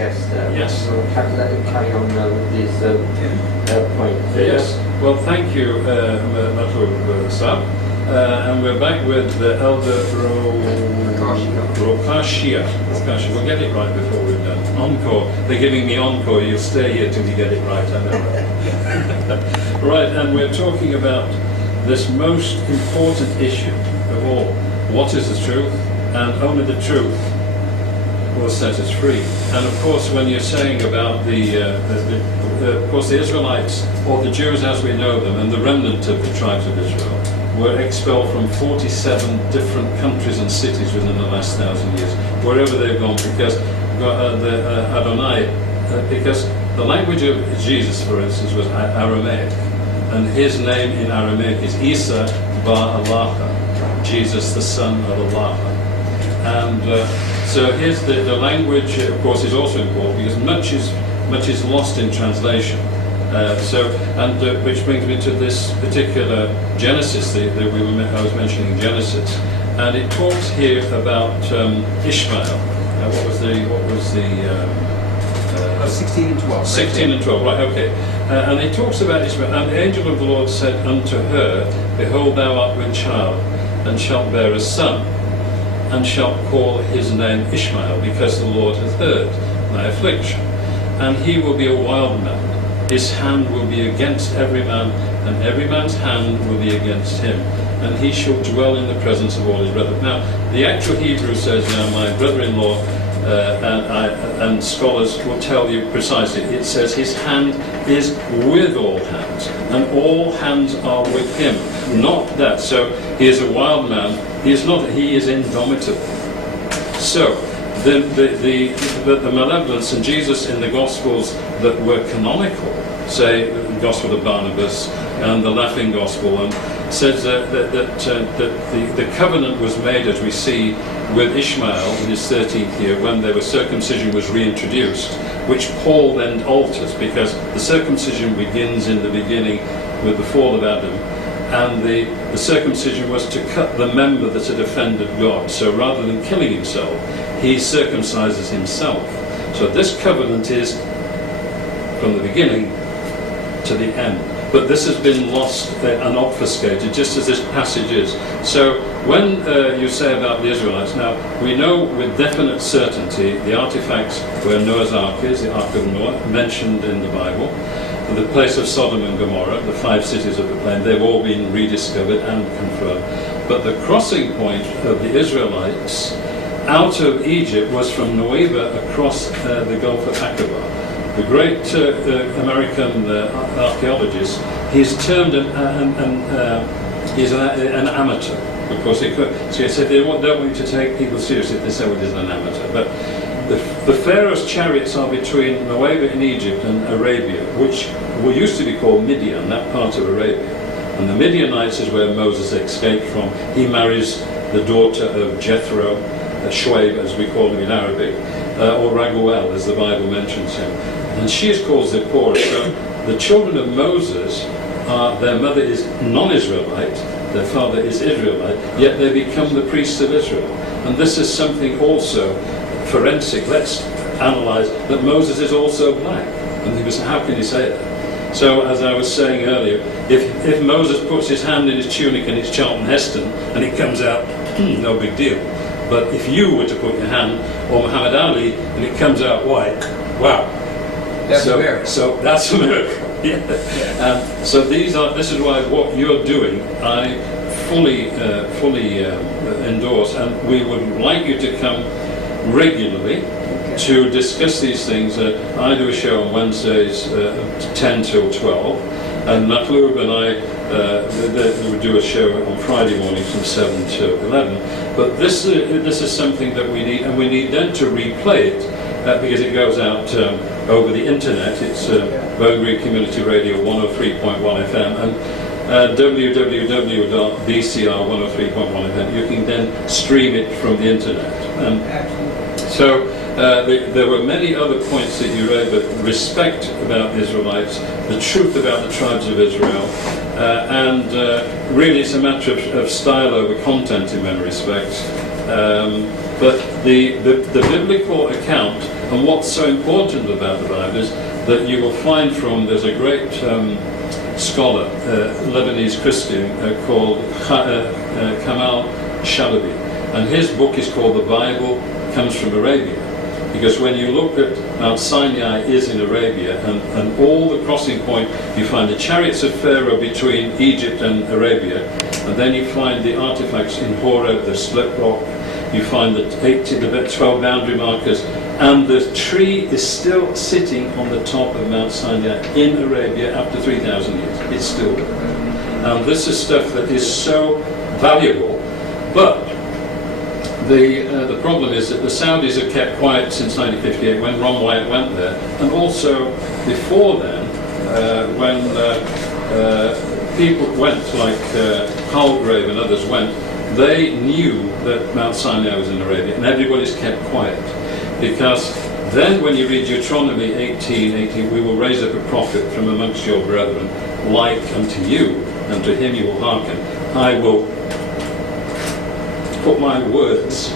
guest. Yes. We'll let him carry on with these points. Yes. Well, thank you, Matthew Saab. And we're back with Elder Rokashia. We'll get it right before we're done. Encore. They're giving me encore. You'll stay here till you get it right, I know. Right, and we're talking about this most important issue of all. What is the truth? And only the truth will set us free. And of course, when you're saying about of course, the Israelites, or the Jews as we know them, and the remnant of the tribes of Israel, were expelled from 47 different countries and cities within the last 1,000 years, wherever they've gone, because because the language of Jesus, for instance, was Aramaic, and his name in Aramaic is Isa Bar Alaha, Jesus the son of Allah. And so here's the language, of course, is also important because much is lost in translation. Which brings me to this particular Genesis I was mentioning, Genesis, and it talks here about Ishmael. What was the 16 and 12. 16 and 12, right, okay. And it talks about Ishmael. And the angel of the Lord said unto her, Behold, thou art with child, and shalt bear a son, and shalt call his name Ishmael, because the Lord hath heard thy affliction. And he will be a wild man. His hand will be against every man, and every man's hand will be against him. And he shall dwell in the presence of all his brethren. Now, the actual Hebrew says, now my brother-in-law and scholars will tell you precisely, it says his hand is with all hands, and all hands are with him. Not that, so he is a wild man, he is not, he is indomitable. So, the malevolence, and Jesus in the Gospels that were canonical, say the Gospel of Barnabas and the Laughing Gospel, and says that the covenant was made, as we see, with Ishmael in his 13th year, when the circumcision was reintroduced, which Paul then alters, because the circumcision begins in the beginning with the fall of Adam, and the circumcision was to cut the member that had offended God. So rather than killing himself, he circumcises himself. So this covenant is from the beginning to the end. But this has been lost and obfuscated, just as this passage is. So when you say about the Israelites, now we know with definite certainty the artifacts where Noah's Ark is, the Ark of Noah, mentioned in the Bible, the place of Sodom and Gomorrah, the 5 cities of the plain, they've all been rediscovered and confirmed. But the crossing point of the Israelites out of Egypt was from Nueva across the Gulf of Aqaba. The great American archaeologist, he's termed he's an amateur. Of course, so he said they don't want you to take people seriously if they say, well, he's an amateur. But the Pharaoh's chariots are between Nueva in Egypt and Arabia, which used to be called Midian, that part of Arabia. And the Midianites is where Moses escaped from. He marries the daughter of Jethro, Shuaib, as we call him in Arabic, or Raguel, as the Bible mentions him. And she is called Zipporah. So the children of Moses, their mother is non-Israelite, their father is Israelite, yet they become the priests of Israel. And this is something also forensic. Let's analyze that Moses is also black. And he was, how can you say that? So, as I was saying earlier, if Moses puts his hand in his tunic and it's Charlton Heston and it comes out, no big deal. But if you were to put your hand, or Muhammad Ali, and it comes out white, wow. That's a miracle. So that's a miracle. Yeah. So this is why what you're doing, I fully endorse, and we would like you to come regularly to discuss these things. I do a show on Wednesdays 10 till 12, and Matlub and I would do a show on Friday mornings from 7 to 11. But this is something that we need, and we need then to replay it because it goes out over the internet. It's Bone Green Community Radio 103.1 FM and www.bcr103.1 FM. You can then stream it from the internet. So there were many other points that you read, but respect about the Israelites, the truth about the tribes of Israel, and really it's a matter of style over content in many respects. But the biblical account And what's so important about the Bible is that you will find there's a great scholar, Lebanese Christian, called Kamal Shalabi. And his book is called The Bible Comes from Arabia. Because when you look at Mount Sinai is in Arabia, and all the crossing point, you find the chariots of Pharaoh between Egypt and Arabia, and then you find the artifacts in Horeb, the split rock, you find the 12 boundary markers, and the tree is still sitting on the top of Mount Sinai in Arabia after 3,000 years. It's still there. And this is stuff that is so valuable, but the problem is that the Saudis have kept quiet since 1958 when Ron Wyatt went there, and also before then when people went, like Palgrave and others went, they knew that Mount Sinai was in Arabia, and everybody's kept quiet. Because then when you read Deuteronomy 18:18, we will raise up a prophet from amongst your brethren, like unto you, and to him you will hearken. I will put my words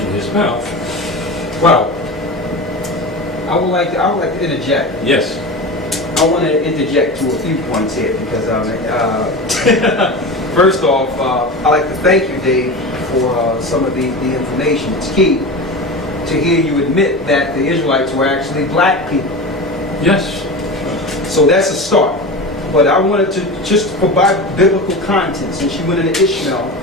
in his mouth. Well, I would like to interject. Yes. I want to interject to a few points here because first off, I'd like to thank you, Dave, for some of the information. It's key to hear you admit that the Israelites were actually black people. Yes. So that's a start. But I wanted to just provide biblical content since you went into Ishmael.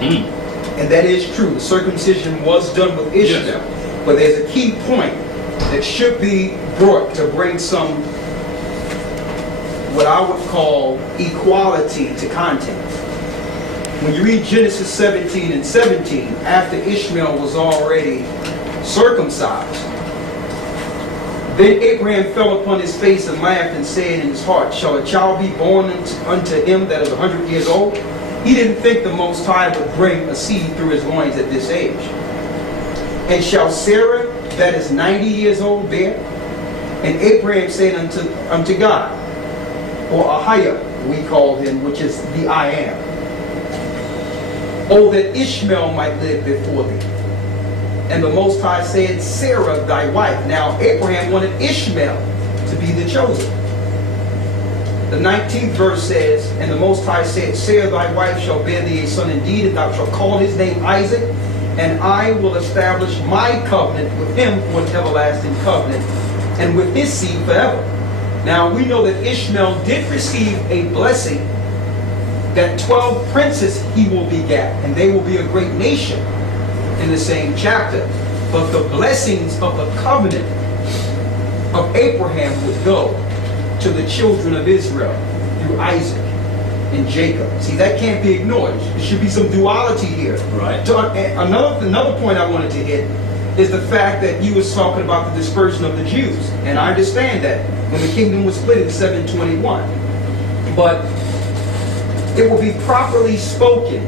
And that is true. The circumcision was done with Ishmael. Yes. But there's a key point that should be brought to bring some, what I would call, equality to content. When you read Genesis 17 and 17, after Ishmael was already circumcised, then Abraham fell upon his face and laughed and said in his heart, shall a child be born unto him that is 100 years old? He didn't think the Most High would bring a seed through his loins at this age. And shall Sarah, that is 90 years old, bear? And Abraham said unto God, or Ahiah, we call him, which is the I am, oh, that Ishmael might live before thee. And the Most High said, Sarah, thy wife. Now, Abraham wanted Ishmael to be the chosen. The 19th verse says, and the Most High said, Sarah, thy wife, shall bear thee a son indeed, and thou shalt call his name Isaac, and I will establish my covenant with him for an everlasting covenant, and with his seed forever. Now, we know that Ishmael did receive a blessing that 12 princes he will beget, and they will be a great nation in the same chapter. But the blessings of the covenant of Abraham would go to the children of Israel through Isaac and Jacob. See, that can't be ignored. There should be some duality here. Right. Another point I wanted to hit is the fact that you was talking about the dispersion of the Jews. And I understand that when the kingdom was split in 721. But it will be properly spoken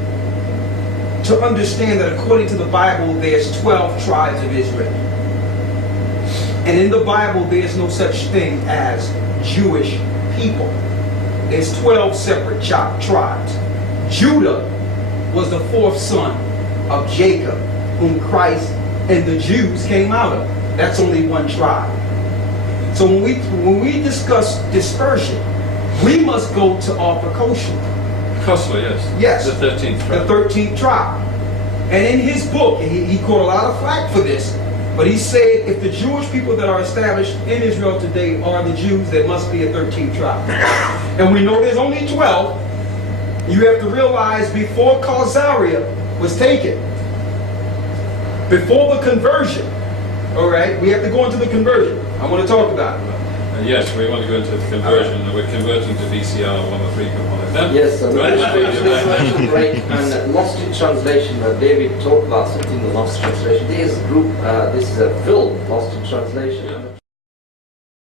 to understand that according to the Bible, there's 12 tribes of Israel. And in the Bible, there's no such thing as Jewish people. There's 12 separate tribes. Judah was the fourth son of Jacob, whom Christ and the Jews came out of. That's only one tribe. So when we discuss dispersion, we must go to Arthur Koshel. Koshel, yes. Yes. The 13th tribe. The 13th tribe. And in his book, he caught a lot of flack for this, but he said if the Jewish people that are established in Israel today are the Jews, there must be a 13th tribe. And we know there's only 12. You have to realize before Khazaria was taken, before the conversion, all right, we have to go into the conversion. I want to talk about it. Yes, we want to go into the conversion. Right. We're converting to VCR 103 component. Yes, so we're just going to commercial break, and Lost in Translation, David talked about something in the Lost in Translation. There's a group, this is a film, Lost in Translation. Yeah.